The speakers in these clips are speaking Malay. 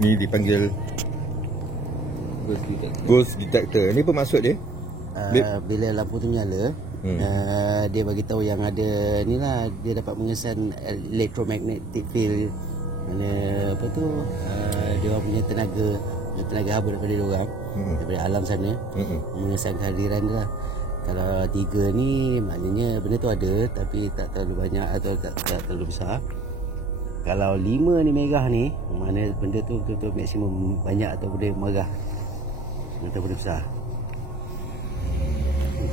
Ni dipanggil ghost detector. Ni apa maksud dia? Bila lampu tu nyala, dia bagi tahu yang ada ni lah, dia dapat mengesan electromagnetic field. Mana apa tu, dia orang punya tenaga haba daripada dia orang, daripada alam sana, mengesan kehadiran dia lah. Kalau 3 ni maknanya benda tu ada tapi tak terlalu banyak atau tak terlalu besar. Kalau 5 ni merah ni, mana benda tu betul-betul maksimum banyak atau boleh merah atau boleh besar. 3.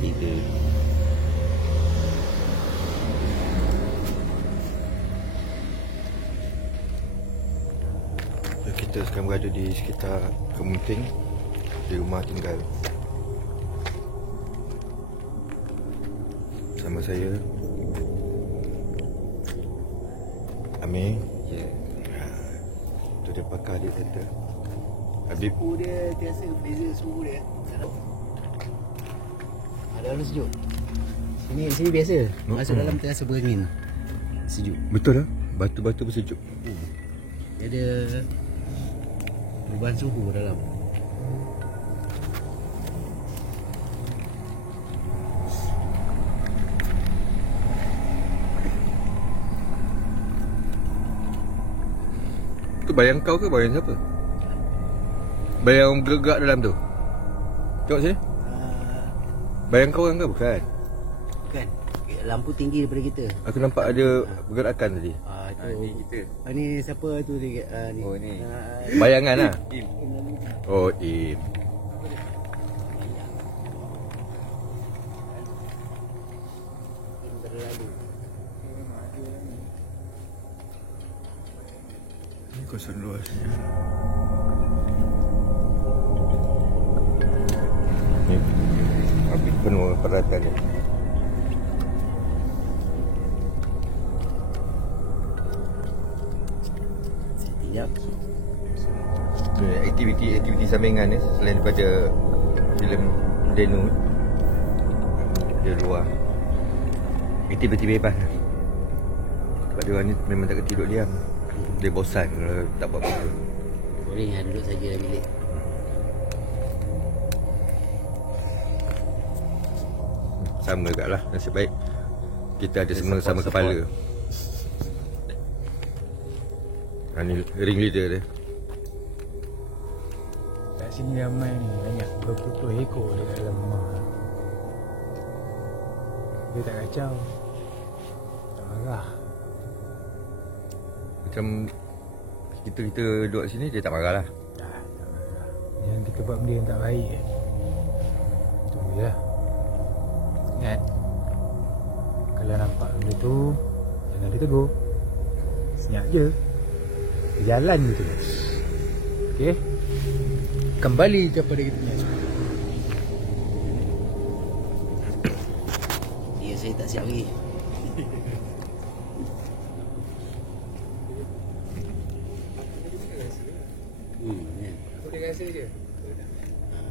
Kita sekarang berada di sekitar Kemunting, di rumah tinggal sama saya, Amir. Tu dia pakar dia kata Habib. Suhu dia biasa, beza suhu dia. Dalam sejuk. Sini biasa. Masuk dalam terasa berangin. Sejuk. Betul lah. Batu-batu bersejuk. Dia ada perubahan suhu dalam. Tu bayang kau ke bayang siapa? Bayang gerak dalam tu. Tengok sini. Bayang kau orang ke bukan? Bukan. Lampu tinggi daripada kita. Aku nampak ada pergerakan tadi. Ni kita. Ni siapa tu dia? Ni. Oh ni. Bayangan lah. Oh Im. Ini kawasan luas. Ni habis penuh peralatan ni. Sekejap. Aktiviti sampingan ni selain daripada filem Denu, dia luar aktiviti bebas. Sebab dia orang ni memang tak tidur diam. Dia bosan kalau tak buat apa-apa. Boleh duduk saja dalam bilik. Sama juga lah. Nasib baik kita ada semua sama kepala. Ni ring leader dia. Kat sini ramai ni, banyak berpuluh ekor dekat dalam rumah. Dia tak kacau, tak marah. Macam kita duduk sini dia tak marah lah. Tak marah. Yang kita buat benda yang tak baik tu je lah. Ingat, kalau nampak benda tu jangan ditegur. Senyap je, jalan je tu. Okey, kembali kepada kita punya soalan. Ya, saya tak siap lagi. Ya. Aku dah rasa je.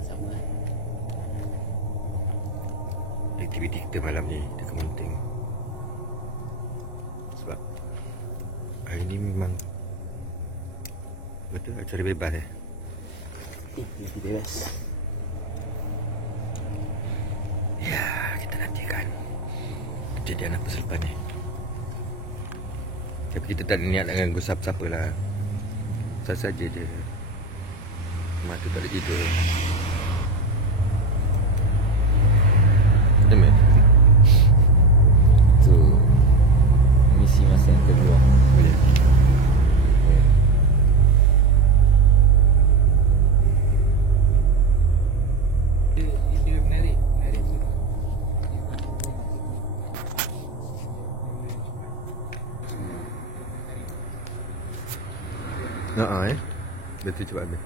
Sama lah. Aktiviti kita malam ni di Kemunting. Sebab hari ni memang betul acara bebas Aktiviti bebas. Ya, kita nantikan kejadian apa selepas ni. Tapi kita tak ada niat nak ganggu siapa-siapa lah. Saja je. Mata tak ada tidur. Demi. Tu misi masa yang kedua. Boleh. Dia menarik Betul cepat habis.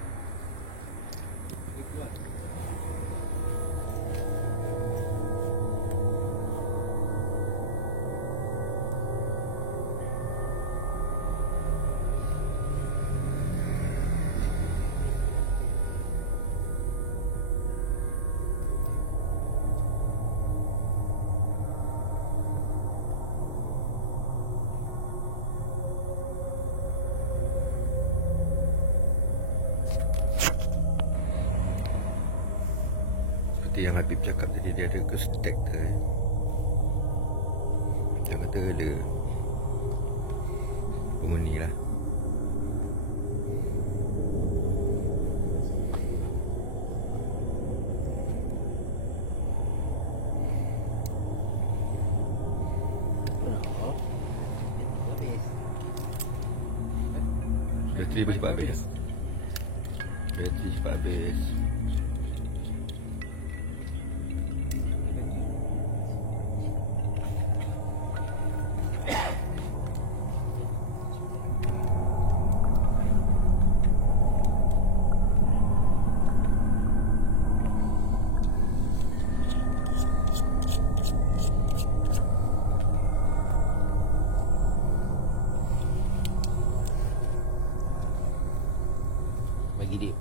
Seperti yang Habib cakap tadi, dia ada ghost detector. Dia kata ada penghuni lah. Bateri pun cepat habis. Bateri cepat habis.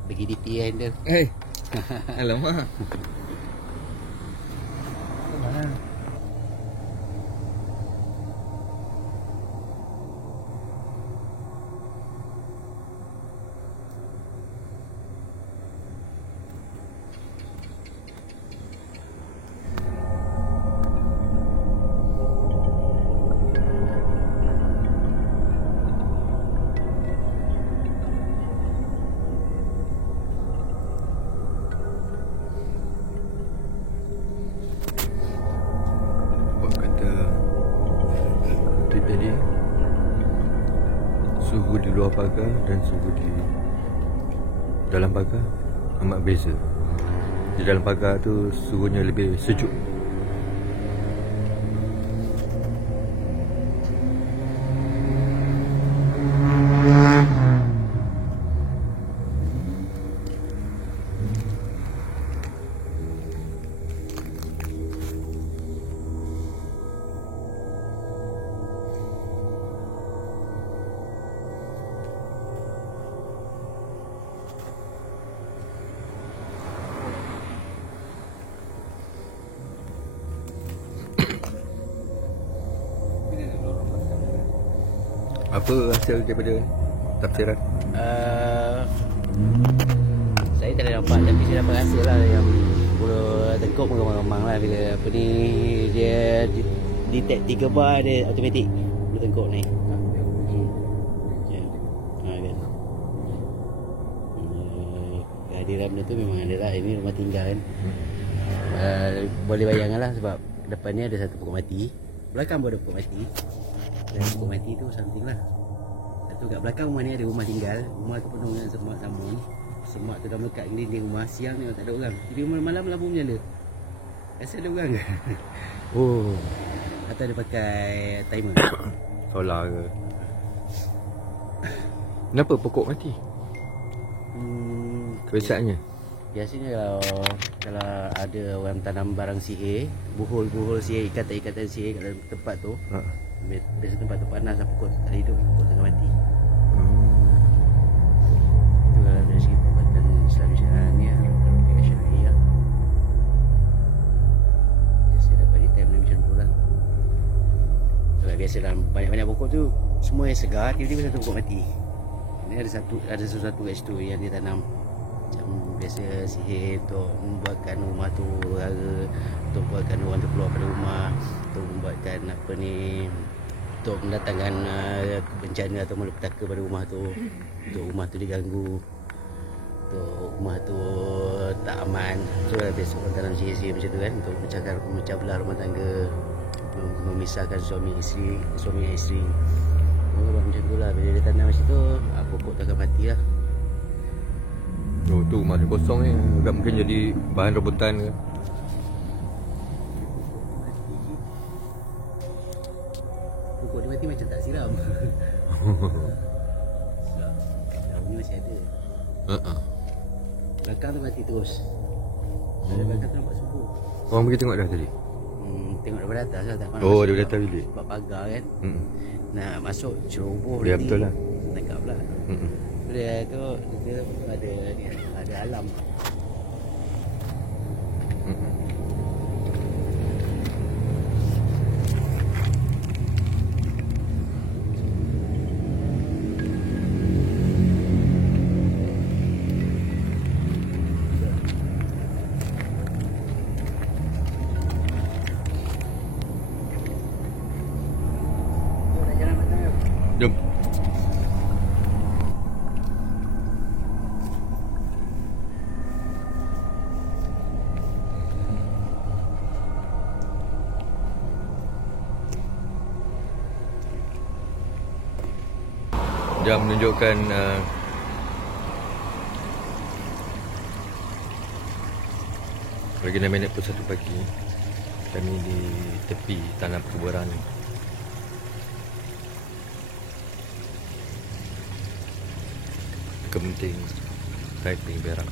Bagi DP handle. Alamak. Ke mana? Tadi suhu di luar pagar dan suhu di dalam pagar amat beza. Di dalam pagar tu suhunya lebih sejuk. Apa hasil daripada tafsiran? Saya tak ada nampak, tapi saya dapat hasil lah yang bulu tengkuk mengemang-emang lah bila apa ni dia detect 3 bar dia automatik bulu tengkuk ni. Ya. Kan. Kehadiran benda tu memang ada lah. Ini rumah tinggal kan. Boleh bayangkan lah sebab depan ni ada satu pokok mati, belakang pun ada pokok mati. Dan pokok mati tu something lah. Satu kat belakang rumah ni ada rumah tinggal. Rumah tu penuh dengan semak samun. Semak tu dah melekat di dinding rumah. Siang ni tak ada orang. Jadi malam lampu menyala. Rasa ada orang ke? Oh. Atau dia pakai timer. Solar ke? Kenapa pokok mati? Kebiasaannya? Biasanya kalau ada orang tanam barang sihir, buhul-buhul sihir, ikatan-ikatan sihir kat dalam tempat tu, biasa tempat tu panas lah, pokok tu tak hidup, pokok tengah mati. Itu lah dari segi perubatan Islam ni lah, syariah. Biasa dapat di time macam tu lah. Kalau biasa dalam banyak-banyak pokok tu semua yang segar, tiba-tiba satu pokok mati. Ini ada sesuatu kat situ yang dia tanam. Macam biasa sihir untuk membuatkan rumah tu rara, untuk membuatkan orang tu keluar pada rumah, untuk membuatkan apa ni, untuk mendatangkan bencana atau malapetaka pada rumah tu, untuk rumah tu diganggu, untuk rumah tu tak aman. Tu lah biasa orang tanam sihir-sihir macam tu kan, untuk memecah belah rumah tangga, memisahkan suami isteri. Macam tu lah, bila dia tanam macam tu, pokok tu akan mati lah. Oh tu rumah dia kosong ni, agak mungkin jadi bahan rebutan ke? Pokok dia mati macam tak siram. Daun ni masih ada. Belakang tu mati terus. Belakang tu nampak subuh. Orang pergi tengok dah tadi? Tengok daripada atas lah, tak Oh daripada atas bilik? Sebab pagar kan. Nak masuk ceroboh Ya betul lah. Tangkap lah. Dia tu ada alam. Jom. Dia menunjukkan lagi 6 minit pukul 1 pagi. Kami di tepi tanah perkuburan. Kepenting Taiping Perak.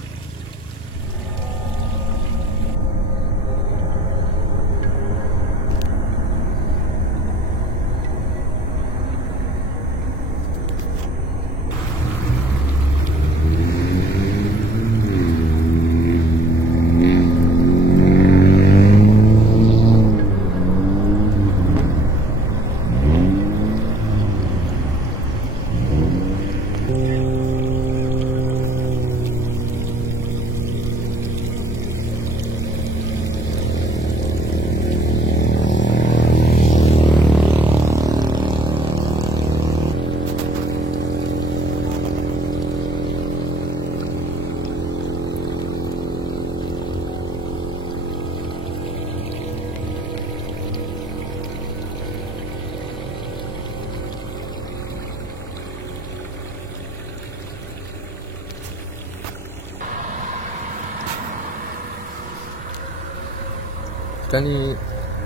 Sekarang ni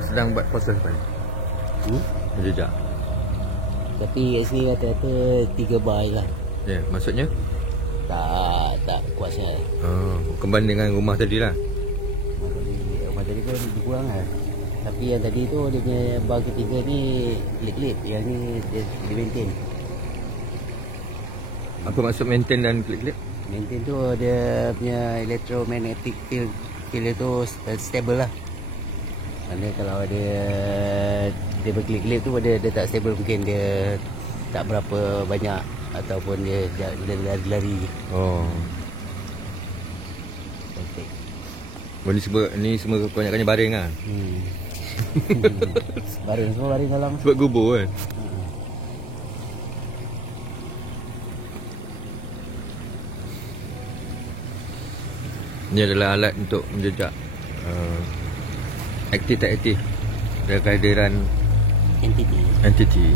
sedang buat proses apa ni? Menjejak. Tapi kat sini kata-kata 3 bar je lah. Ya, maksudnya? Tak kuat sangat. Kembali dengan rumah tadi lah. Rumah tadi tu lebih kurang lah. Tapi yang tadi tu dia punya bar ketiga ni klik-klik. Yang ni dia maintain. Apa maksud maintain dan klik-klik? Maintain tu dia punya electromagnetic field dia tu stable lah. Kerana kalau dia berkelip-kelip tu dia tak stable, mungkin dia tak berapa banyak ataupun dia lari-lari. Oh. Okay. Oh, ni semua kebanyakannya baring lah. Semua baring dalam. Sebab gubur kan. Ini adalah alat untuk menjejak aktif tak aktif dan kehadiran entiti.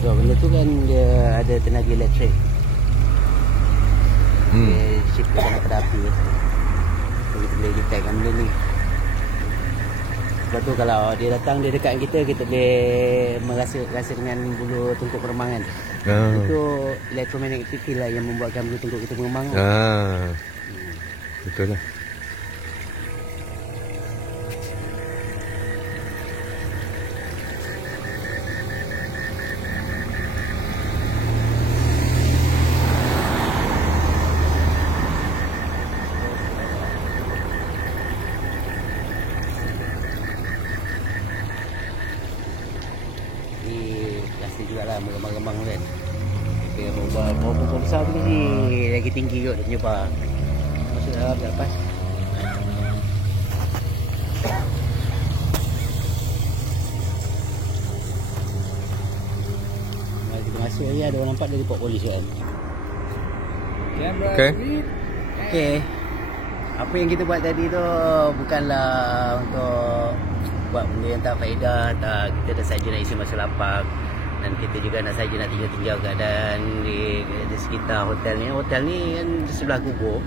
So benda tu kan dia ada tenaga elektrik. Dia shift ke dalam api. So kita boleh detectkan benda ni. Sebab tu kalau dia datang, dia dekat kita boleh merasa dengan bulu tungkuk meremang kan. Itu electromagnetic field lah yang membuatkan bulu tungkuk kita meremang. Betul lah. Ni rasa jugalah meremang-remang kan. Dia bawah besar tu ni lagi tinggi kot dia punya bar. Masuk dalam tak lepas. Mari kita masuk lagi, ada orang nampak dia report polis kan. Okey. Apa yang kita buat tadi tu bukanlah untuk buat benda yang tak faedah, tak. Kita dah saja nak isi masa lapang. Dan kita juga nak saja nak tinggal keadaan di sekitar hotel ni. Hotel ni kan sebelah kubur.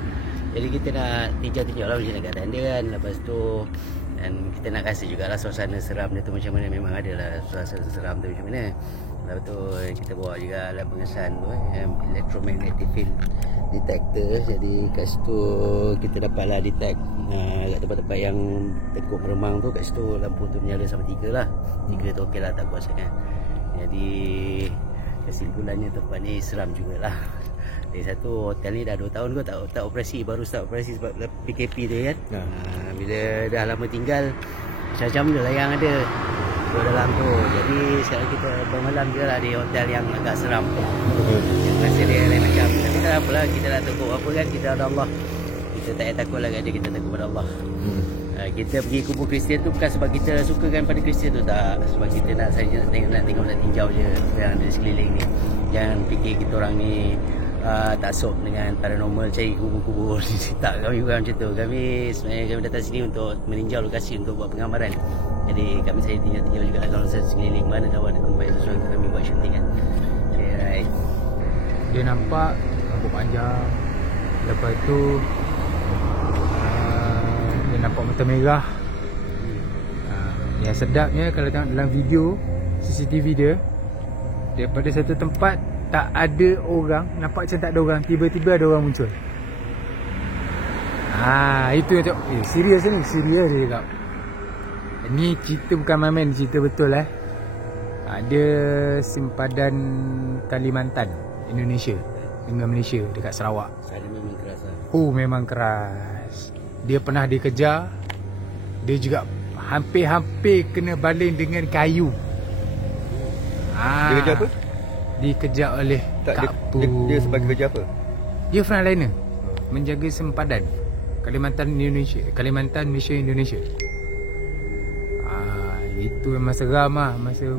Jadi kita nak tinjau lah macam mana keadaan dia kan. Lepas tu dan kita nak rasa jugalah suasana seram dia tu macam mana. Memang ada lah suasana seram tu macam mana. Lepas tu kita bawa juga alat pengesan tu electromagnetic field detector. Jadi kat situ kita dapatlah detect kat tempat-tempat yang tekuk meremang tu. Kat situ lampu tu menyala sampai 3 lah. 3 tu okey lah, tak kuat sangat. Jadi kesimpulannya tempat ni seram jugalah. Lagi satu, hotel ni dah 2 tahun kot tak operasi. Baru start operasi sebab PKP dia kan. Bila dah lama tinggal, macam-macam je lah yang ada dalam tu. Jadi sekarang kita bermalam je lah di hotel yang agak seram. Yang rasa dia lain macam. Tapi tak apalah, kita nak takut apa kan. Kita ada Allah. Kita tak payah takut lah kat dia, kita takut pada Allah. Kita pergi kubur Kristian tu bukan sebab kita sukakan pada Kristian tu, tak. Sebab kita nak tengok nak tinjau je yang ada sekeliling ni. Jangan fikir kita orang ni taksub dengan paranormal, cari kubur-kubur. Tak, kami bukan macam tu. Kami sebenarnya kami datang sini untuk meninjau lokasi untuk buat penggambaran. Jadi saya tinjau juga kalau saya sekeliling, mana tahu ada tempat yang sesuai untuk kami buat syuting kan. Okay, right. Dia nampak rambut panjang. Lepas tu dia nampak mata merah. Yang sedapnya kalau tengok dalam video CCTV dia, daripada satu tempat tak ada orang, nampak macam tak ada orang, tiba-tiba ada orang muncul. Itu yang tengok. Serius ni, serius dia cakap. Ni cerita bukan main-main, cerita betul Ada sempadan Kalimantan, Indonesia dengan Malaysia dekat Sarawak. Memang keras Memang keras. Dia pernah dikejar. Dia juga hampir-hampir kena baling dengan kayu. Dia kerja apa? Dikejar oleh dia sebagai kerja apa? Dia frontliner, menjaga sempadan Kalimantan Malaysia Indonesia. Itu memang seram masa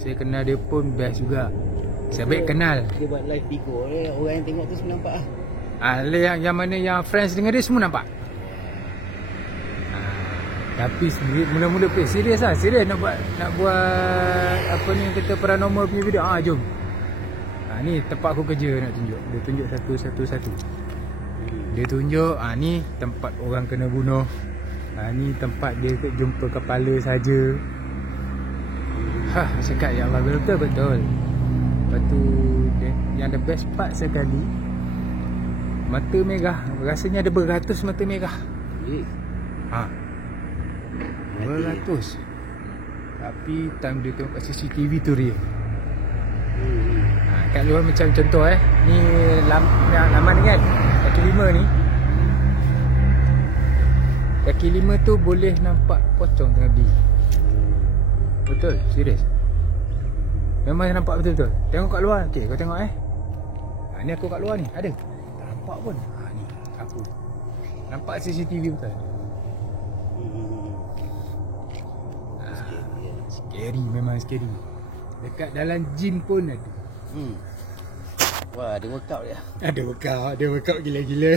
saya kenal dia pun best juga. Saya baik kenal. Dia buat live video, orang yang tengok tu semua nampak yang mana yang friends dengan dia semua nampak. Tapi mula-mula serius nak buat apa ni kata paranormal punya video. Jom. Ni tempat aku kerja nak tunjuk. Dia tunjuk satu-satu. Dia tunjuk ni tempat orang kena bunuh. Ni tempat dia jumpa kepala saja. Cakap ya Allah, betul. Lepas tu yang the best part sekali, mata merah. Rasanya ada beratus mata merah. Beratus. Tapi time dia tengok kat CCTV tu real. Kat luar macam contoh ni laman kan, kaki 5 ni. Kaki 5 tu boleh nampak pocong tengah berdiri. Betul, serius. Memang nampak betul-betul. Tengok kat luar. Okey, kau tengok ni aku kat luar ni, ada. Tak nampak pun. Ni aku. Nampak CCTV betul. Scary, memang scary. Dekat dalam gym pun ada. Wah, ada workout dia. Ada workout gila-gila.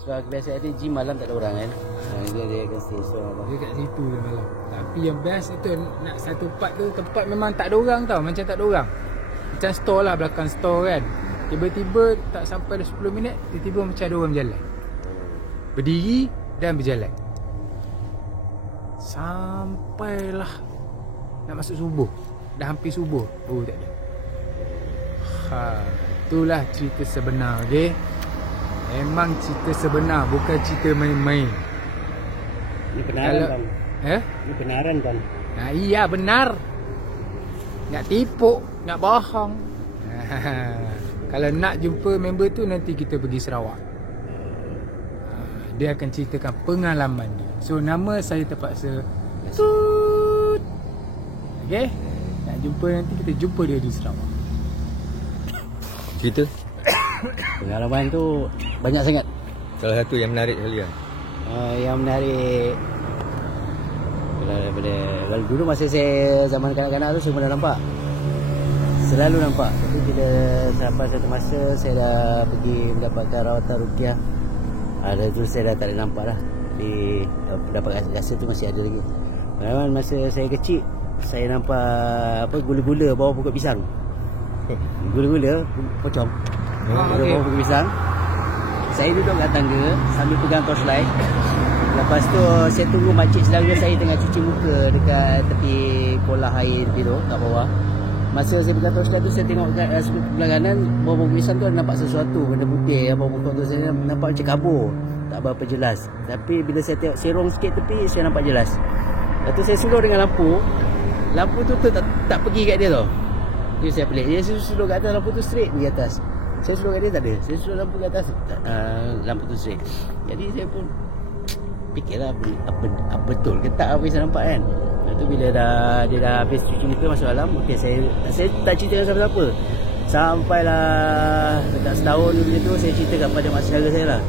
Sebab biasa ada gym malam tak ada orang kan. Dia akan stay dia kat situ je malam. Tapi yang best itu nak satu part tu, tempat memang tak ada orang tau. Macam tak ada orang. Macam store lah, belakang store kan. Tiba-tiba tak sampai 10 minit, tiba-tiba macam ada orang berjalan. Berdiri dan berjalan. Sampailah nak masuk subuh. Dah hampir subuh. Tak ada. Itulah cerita sebenar, okey. Memang cerita sebenar, bukan cerita main-main. Ini benaran kan? Ini benaran kan? Iya benar. Nak tipu, nak bohong. Kalau nak jumpa member tu, nanti kita pergi Sarawak. Dia akan ceritakan pengalaman dia. So nama saya terpaksa Tut. Okay. Nak jumpa nanti, kita jumpa dia di Sarawak. Cerita? Pengalaman tu banyak sangat. Salah satu yang menarik sekali kan? Yang menarik daripada dulu masa saya zaman kanak-kanak tu, saya pernah nampak. Selalu nampak. Tapi bila sampai satu masa saya dah pergi mendapatkan rawatan rukiah, ada tu saya dah tak ada nampak dah. Tapi pendapat rasa tu masih ada lagi. Pengalaman masa saya kecil, saya nampak gula-gula bawah pokok pisang. Gula-gula pocong. Bawah pokok pisang. Saya duduk kat tangga sambil pegang torchlight. Lepas tu saya tunggu makcik saudara saya tengah cuci muka dekat tepi kolah air tepi tu kat bawah. Masa saya pegang torchlight tu, saya tengok kat sebelah kanan bawah pokok pisang tu ada nampak sesuatu benda putih bawah pokok tu. Saya nampak macam kabur, tak berapa jelas. Tapi bila saya tengok serong sikit tepi, saya nampak jelas. Lepas tu saya suluh dengan lampu. Lampu tu tak pergi kat dia tau. Dia saya pelik. Dia suluh kat atas, lampu tu straight pergi atas. Saya suluh kat dia tak ada. Saya suluh lampu kat atas, lampu tu straight. Jadi saya pun fikirlah apa betul ke tak apa yang saya nampak kan. Lepas tu bila dia dah habis cuci muka masuk dalam, okey, saya tak cerita dengan siapa-siapa. Sampailah dekat setahun macam tu, saya cerita kepada mak saudara saya lah.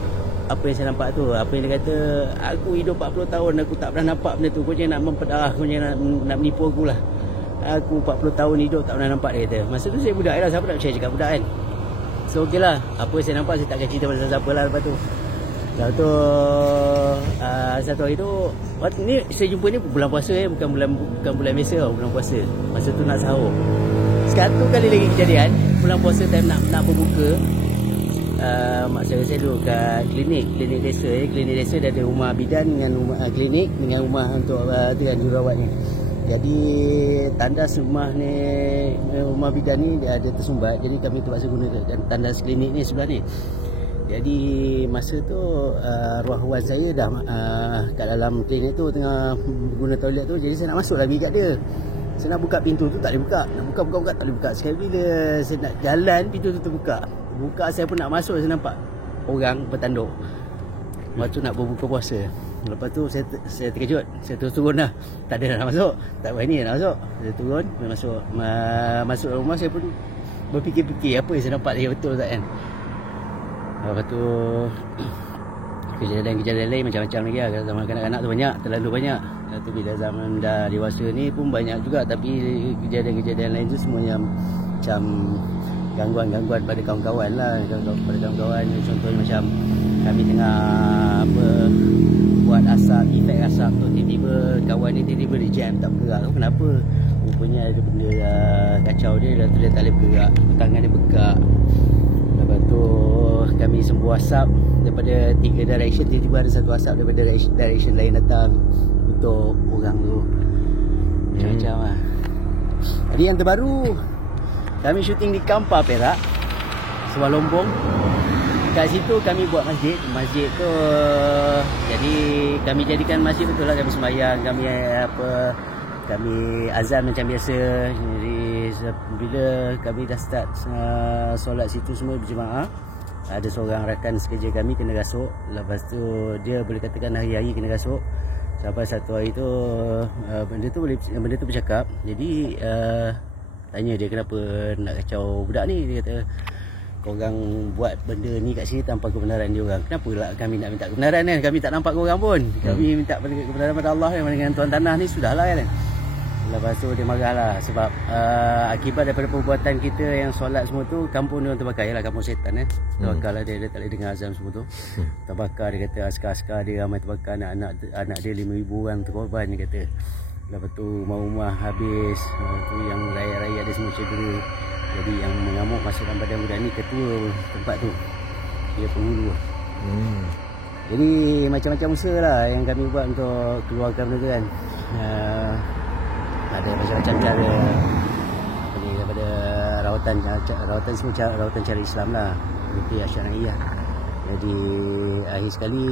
apa yang saya nampak tu. Apa yang dia kata, aku hidup 40 tahun aku tak pernah nampak benda tu. Kau jangan nak mempedah, kau jangan nak menipu aku lah. Aku 40 tahun hidup tak pernah nampak, dia kata. Masa tu saya budak lah, siapa nak percaya cakap budak kan. So okey lah, apa yang saya nampak saya takkan cerita pada siapa lah lepas tu. Lepas tu satu hari tu, ni saya jumpa ni bulan puasa bukan bulan biasa tau, bulan puasa. Masa tu nak sahur. Satu kali lagi kejadian, bulan puasa time nak berbuka. Mak saya duduk kat klinik desa. Klinik desa dia ada rumah bidan dengan rumah klinik dengan rumah untuk tu kan jururawat ni. Jadi tandas rumah ni, rumah bidan ni dia ada tersumbat. Jadi kami terpaksa gunakan tandas klinik ni sebelah ni. Jadi masa tu arwah wan saya dah kat dalam klinik tu tengah guna toilet tu. Jadi saya nak masuk lagi kat dia. Saya nak buka pintu tu tak boleh buka. Nak buka tak boleh buka. Sekali bila saya nak jalan, pintu tu terbuka. Buka saya pun nak masuk, saya nampak orang bertanduk. Lepas tu nak berbuka puasa. Lepas tu saya terkejut. Saya terus turun dah. Tak ada nak masuk. Tak berani nak masuk. Saya turun, masuk rumah. Saya pun berfikir-fikir apa yang saya nampak dia betul tak kan. Lepas tu kejadian-kejadian lain macam-macam lagi lah. Zaman kanak-kanak tu banyak, terlalu banyak. Lepas tu bila zaman dah dewasa ni pun banyak juga. Tapi kejadian-kejadian lain tu semua yang macam gangguan-gangguan pada kawan-kawan lah. Pada kawan-kawan contohnya macam kami tengah buat asap, efek asap tu, tiba-tiba kawan ni tiba-tiba dia jam tak bergerak tu kenapa. Rupanya ada benda kacau dia, dah tu dia tak boleh bergerak, tangan dia bekak. Lepas tu kami sembuh asap daripada 3 direction, tiba-tiba ada satu asap daripada direction lain datang untuk orang tu. Macam-macam lah. Jadi yang terbaru, kami syuting di Kampar Perak, Sebuah Lombong. Kat situ kami buat masjid. Masjid tu jadi kami jadikan masjid betul lah. Kami sembahyang, kami azan macam biasa. Jadi bila kami dah start solat situ semua berjemaah, ada seorang rakan sekerja kami kena rasuk. Lepas tu dia boleh katakan hari-hari kena rasuk. Sampai satu hari tu benda tu bercakap. Jadi tanya dia kenapa nak kacau budak ni. Dia kata korang buat benda ni kat sini tanpa kebenaran dia orang. Kenapa lah kami nak minta kebenaran kan? Kami tak nampak korang pun. Kami minta kebenaran pada Allah kan. Dengan tuan tanah ni sudahlah kan. Lepas tu dia marah lah. Sebab akibat daripada perbuatan kita yang solat semua tu, kampung dia orang terbakar. Yalah kampung setan kan. Terbakar lah dia tak boleh dengar azan semua tu. Terbakar, dia kata askar-askar dia ramai terbakar. Anak dia 5,000 orang terkorban dia kata. Lepas tu rumah-rumah habis. Lepas tu yang rakyat-rakyat dia semua cedera. Jadi yang mengamuk masukkan badan budak ni ketua tempat tu. Dia penghulu. Jadi macam-macam usaha lah yang kami buat untuk keluarkan benda tu kan. Ada macam-macam cara daripada rawatan semua rawatan cara Islam lah. Itu syar'i lah. Jadi akhir sekali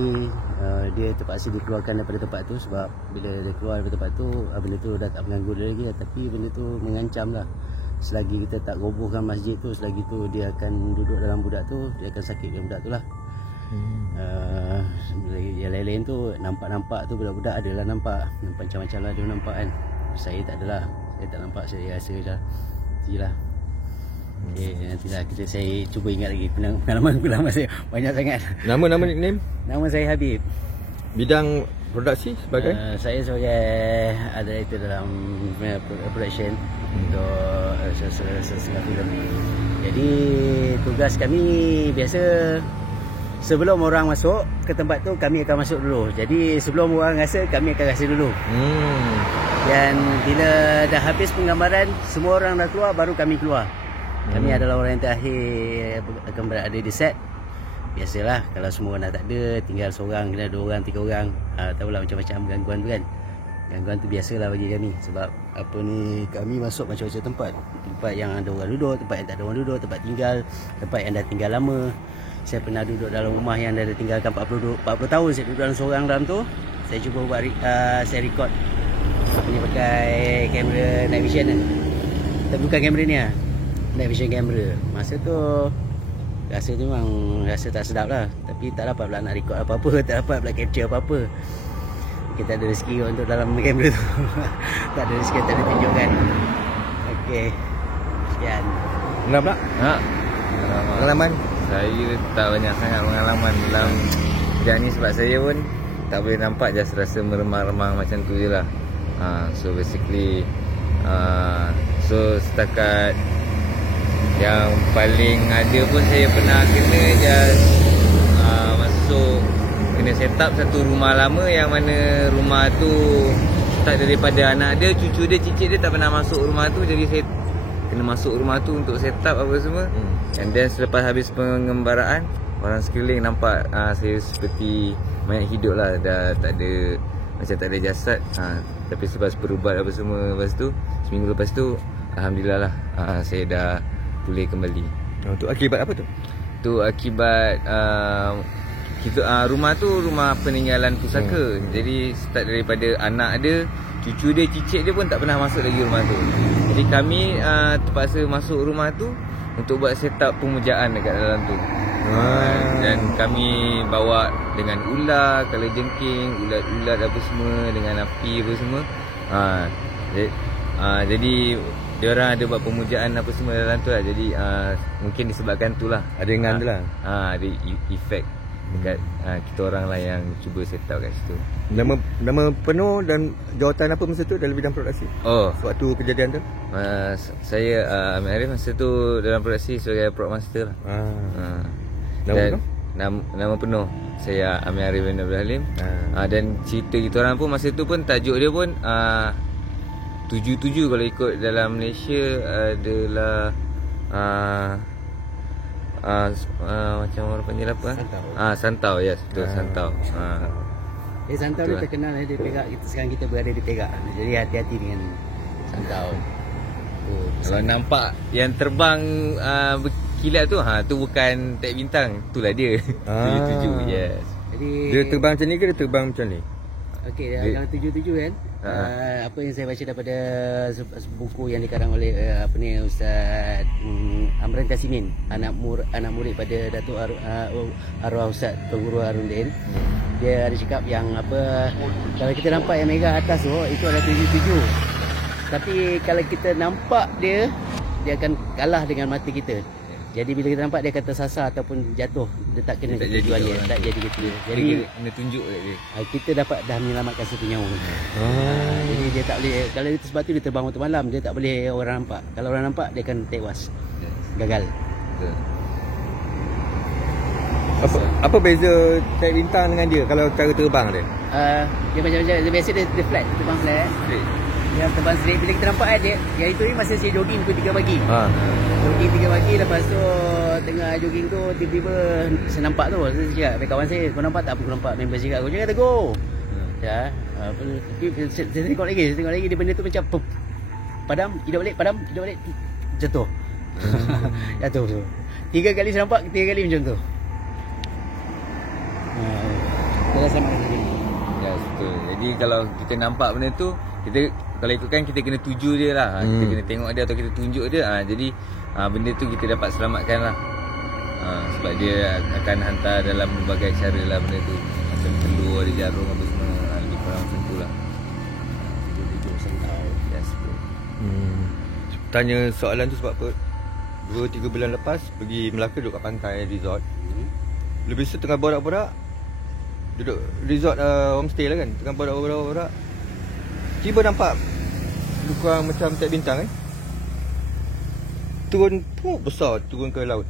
dia terpaksa dikeluarkan daripada tempat tu. Sebab bila dia keluar daripada tempat tu, benda tu dah tak mengganggu dia lagi lah. Tapi benda tu mengancam lah. Selagi kita tak robohkan masjid tu, selagi tu dia akan duduk dalam budak tu, dia akan sakitkan budak tu lah. Yang lain-lain tu nampak tu budak-budak adalah nampak macam-macam lah dia nampak kan. Saya tak adalah, saya tak nampak, saya rasa je lah. Nantilah. Okay, nantilah saya cuba ingat lagi pengalaman saya banyak sangat. Nama nickname? Nama saya Habib. Bidang produksi sebagai? Saya sebagai director dalam production untuk setengah filem. Jadi tugas kami biasa sebelum orang masuk ke tempat tu, kami akan masuk dulu. Jadi sebelum orang rasa, kami akan rasa dulu. Dan bila dah habis penggambaran, semua orang dah keluar, baru kami keluar. Kami adalah orang yang terakhir akan berada di set. Biasalah kalau semua orang dah tak ada, tinggal seorang, kena 2 orang, 3 orang, tahulah macam-macam gangguan tu kan. Gangguan tu biasalah bagi kami. Sebab apa ni, kami masuk macam-macam tempat. Tempat yang ada orang duduk, tempat yang tak ada orang duduk, tempat tinggal, tempat yang dah tinggal lama. Saya pernah duduk dalam rumah yang dah tinggalkan 40 tahun. Saya duduk dalam seorang dalam tu. Saya cuba buat saya record. Ini pakai kamera night vision kan. Tapi bukan kamera ni lah, night vision kamera. Masa tu rasa tu memang rasa tak sedap lah. Tapi tak dapat pula nak record apa-apa, tak dapat pula capture apa-apa. Kita ada rezeki untuk dalam kamera tu. Tak ada rezeki, tak ada tunjukkan. Okey, sekian. Enggak pula? Ha? Pengalaman? Saya tak banyak sangat pengalaman dalam Sekejap ni sebab saya pun tak boleh nampak, just rasa meremang-remang macam tu je lah. So basically so setakat yang paling ada pun saya pernah kena just masuk, kena set up satu rumah lama yang mana rumah tu start daripada anak dia, cucu dia, cicit dia tak pernah masuk rumah tu. Jadi saya kena masuk rumah tu untuk set up apa semua. And then selepas habis pengembaraan, orang sekeliling nampak saya seperti mayat hidup lah. Dah tak ada, macam tak ada jasad. Tapi selepas berubat apa semua, lepas tu seminggu lepas tu alhamdulillah lah, saya dah pulih kembali. Untuk akibat apa tu? Tu akibat kita rumah tu rumah peninggalan pusaka. Jadi start daripada anak dia, cucu dia, cicit dia pun tak pernah masuk lagi rumah tu. Jadi kami terpaksa masuk rumah tu untuk buat set up pemujaan dekat dalam tu. Dan kami bawa dengan ular, kalajengking, ulat-ulat apa semua, dengan api apa semua. Jadi diorang ada buat pemujaan apa semua dalam tu lah. Jadi mungkin disebabkan tu lah, Ada dengan tu lah. ada efek dekat kita orang lah yang cuba set up kat situ. Nama penuh dan jawatan apa masa tu dalam bidang produksi? Oh, Waktu kejadian tu? saya Amir Arif masa tu dalam produksi sebagai prop master lah. Nama Dan penuh? Nama penuh saya Amir Arif bin Abdul Halim. Dan cerita kita orang pun masa tu pun tajuk dia pun 77 kalau ikut dalam Malaysia adalah macam orang panggil apa? Santau, yes, betul, Santau. Santau Betul ni terkenal di Perak. Sekarang kita berada di Perak. Jadi hati-hati dengan Santau. Kalau nampak yang terbang berkilat tu, tu bukan tek bintang, itulah dia. 77, yes. Jadi Dia terbang macam ni ke dia terbang macam ni? okey, dalam 77 kan. Apa yang saya baca daripada buku yang dikarang oleh Ustaz Amran Kasimin, anak murid pada Datuk Arwah Ustaz Pengguru Harundin. Dia ada cakap yang apa, kalau kita nampak yang megah atas tu, itu adalah 77. Tapi kalau kita nampak dia akan kalah dengan mata kita. Jadi bila kita nampak dia akan tersasar ataupun jatuh, dia tak kena tujuan dia, tak jadi kita. Jadi kena tunjuk kat dia. kita dah menyelamatkan satu nyawa. Jadi dia tak boleh, kalau itu sebab tu dia terbang waktu malam, dia tak boleh orang nampak. Kalau orang nampak dia akan tewas. Gagal. Betul. Apa beza tek bintang dengan dia kalau cara terbang dia? Dia macam-macam, dia biasa dia flat, terbang flat. Dia terbang straight. Bila kita nampak dia, yang itu ni masa saya jogging pukul 3 pagi. Jogging 3 pagi, lepas tu tengah jogging tu tiba-tiba saya nampak tu. Saya cakap pada kawan saya, kau nampak tak apa? Aku nampak. Member cakap, aku cakap tegur. Ya. Saya tengok lagi dia benda tu macam pup. Padam, hidup balik, jatuh. Jatuh tu. 3 kali saya nampak, 3 kali macam tu. Kita dah selamatkan diri. Ya, betul. Jadi kalau kita nampak benda tu, kita kalau ikutkan kita kena tuju dia lah. Kita kena tengok dia atau kita tunjuk dia. Jadi benda tu kita dapat selamatkan lah. Sebab dia akan hantar dalam berbagai cara lah benda tu. Macam telur, ada jarum apa semua. Lebih kurang macam tu lah. Yes, betul. Tanya soalan tu sebab apa? 2-3 bulan lepas pergi Melaka, duduk kat pantai resort. Lebih setengah borak-borak, duduk resort homestay lah kan. Tengah borak-borak, tiba nampak lebih kurang macam tek bintang turun besar, turun ke laut.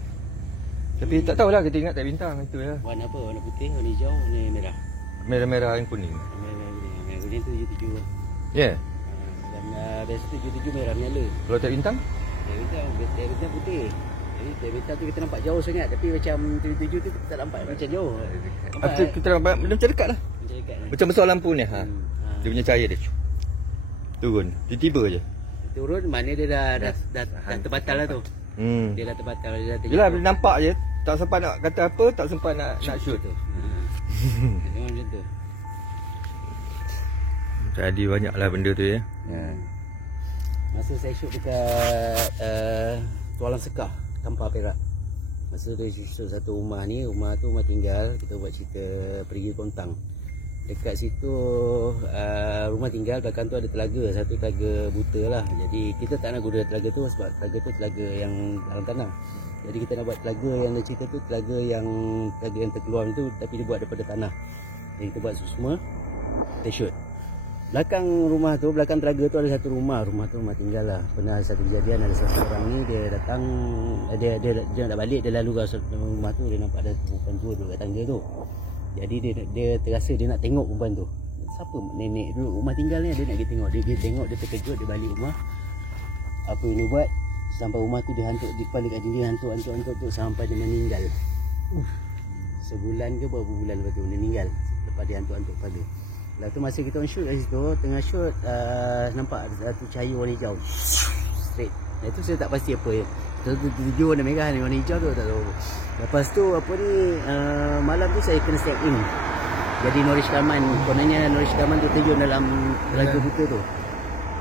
Tapi tak tahulah, kita ingat tek bintang itu lah. Warna apa? Warna putih, warna hijau, warna merah. Merah-merah yang kuning. Merah kuning tu 77. Ya. Dan biasa tu 77 merah menyala. Kalau tek bintang? Tek bintang putih. Jadi tek bintang tu kita nampak jauh sangat, tapi macam 77 tu kita tak nampak macam jauh. Atau kita nampak macam dekat lah. Macam dekat ni. Macam besar lampu ni. Dia punya cahaya dia turun, tiba-tiba je. Turun, mana dia dah terbatal lah tu. Dia dah terbatal, dia dah terjatuh. Yelah, bila nampak je, tak sempat nak kata apa, tak sempat nak shoot tu. Tengok macam tu. Jadi banyaklah benda tu ya. Masa saya shoot dekat Tualang Sekah, Kampar Perak. Masa tu shoot satu rumah ni, rumah tu rumah tinggal. Kita buat cerita Perigi Kontang. Dekat situ rumah tinggal, belakang tu ada telaga, satu telaga buta lah. Jadi kita tak nak guna telaga tu sebab telaga tu telaga yang dalam tanah. Jadi kita nak buat telaga yang dia cerita tu telaga yang terkeluar tu, tapi dia buat daripada tanah. Jadi kita buat semua, kita shoot. Belakang rumah tu, belakang telaga tu ada satu rumah. Rumah tu rumah tinggal lah. Pernah satu kejadian, ada satu orang ni dia datang, dia nak balik, dia lalu ke rumah tu, dia nampak ada perempuan tua duduk kat tangga tu. Jadi dia terasa dia nak tengok perempuan tu. Siapa nenek duduk rumah tinggal ni, dia nak pergi tengok. Dia tengok, dia terkejut, dia balik rumah. Apa yang dia buat, sampai rumah tu dia hantuk di kepala kat diri, hantuk tu sampai dia meninggal. Sebulan ke berapa bulan lepas tu dia meninggal. Lepas dia hantuk kepala. Lepas tu masa kita on shoot kat situ, tengah shoot nampak satu cahaya warna hijau straight. Itu saya tak pasti apa ya. Tujuh warna merah ni, warna hijau tu tak tahu. Lepas tu apa ni, malam tu saya kena step in. Jadi Norish Karman, kononnya Norish Karman tu terjun dalam telaga buta tu.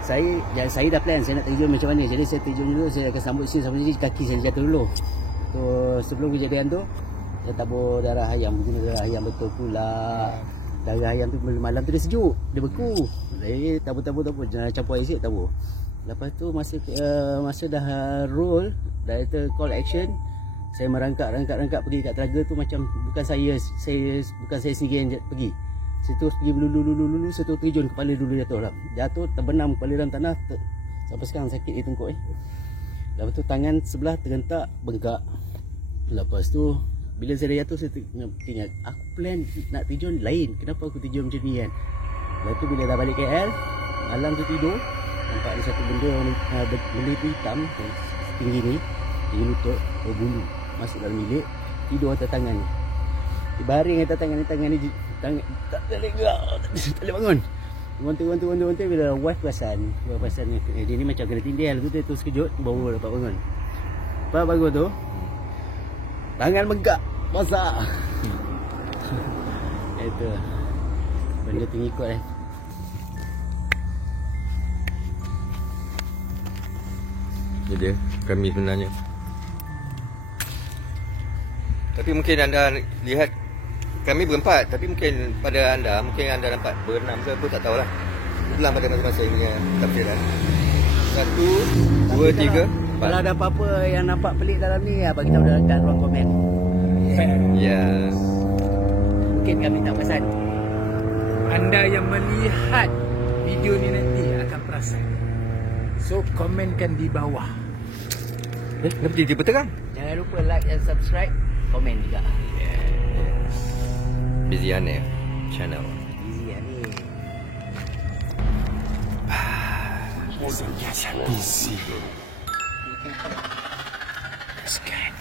Saya dah plan saya nak terjun macam mana. Jadi saya terjun dulu, saya akan sambut sini kaki saya jatuh dulu. Tu sebelum kejadian tu saya tabur darah ayam, guna darah ayam betul pula. Darah ayam tu malam tu dia sejuk, dia beku. Tabur jangan campur air sikit tabur. Lepas tu masa dah roll, dah ada call action, saya merangkak pergi kat telaga tu macam bukan saya sendiri yang pergi. Saya terus pergi lulu, saya terus terjun, kepala dulu jatuh lah. Jatuh terbenam kepala dalam tanah, sampai sekarang sakit di tengkuk Lepas tu tangan sebelah tergentak, bengkak. Lepas tu bila saya dah jatuh, saya ingat aku plan nak terjun lain, kenapa aku terjun macam ni kan. Lepas tu bila dah balik KL, malam tu tidur, nampak ada satu benda tu hitam tinggi ni, tinggi lutut, berbulu, masuk dalam bilik, tidur atas tangan ni. Baring atas tangan ni tak boleh gerak, tak boleh bangun. Gonta bila wife perasan dia ni macam kena tindih. Lepas tu dia terus kejut, baru dapat bangun. Lepas bangun tu tangan megak, basah. Itu benda tu ngikut Jadi kami sebenarnya. Tapi mungkin anda lihat kami berempat, tapi mungkin pada anda nampak berenam ke apa, tak tahulah. Itulah pada masing-masing tafsiran. 1, 2, 3. Kalau ada apa-apa yang nampak pelik dalam ni, bagi tahu dalam ruang komen. Ya. Mungkin kami tak perasan. Anda yang melihat video ni nanti akan perasan. So komenkan di bawah. Kenapa tiba-tiba terang? Jangan lupa like dan subscribe, komen juga. Biziane channel. Biziane. Busy. Scan.